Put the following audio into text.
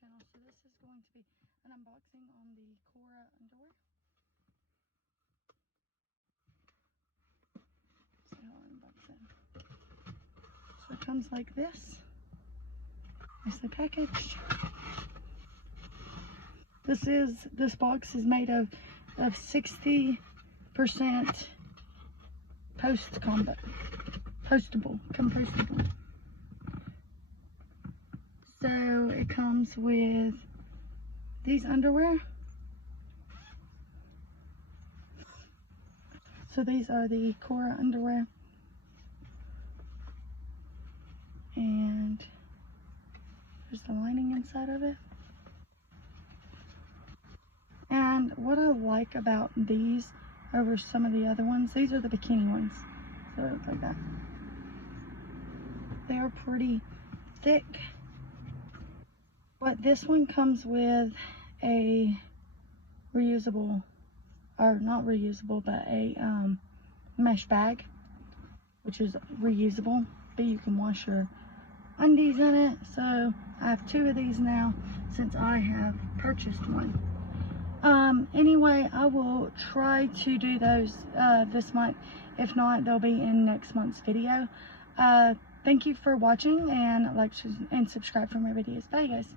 channel. So this is going to be an unboxing on the Cora underwear. So I'll unbox it. So it comes like this. Nicely packaged. This box is made of 60% compostable. So it comes with these underwear. So these are the Cora underwear. And there's the lining inside of it. And what I like about these over some of the other ones, these are the bikini ones. So they look like that. They are pretty thick. But this one comes with a reusable, or not reusable, but a mesh bag, which is reusable, but you can wash your undies in it. So I have 2 of these now since I have purchased one. Anyway, I will try to do those this month. If not, they'll be in next month's video. Thank you for watching, and like and subscribe for more videos. Bye guys.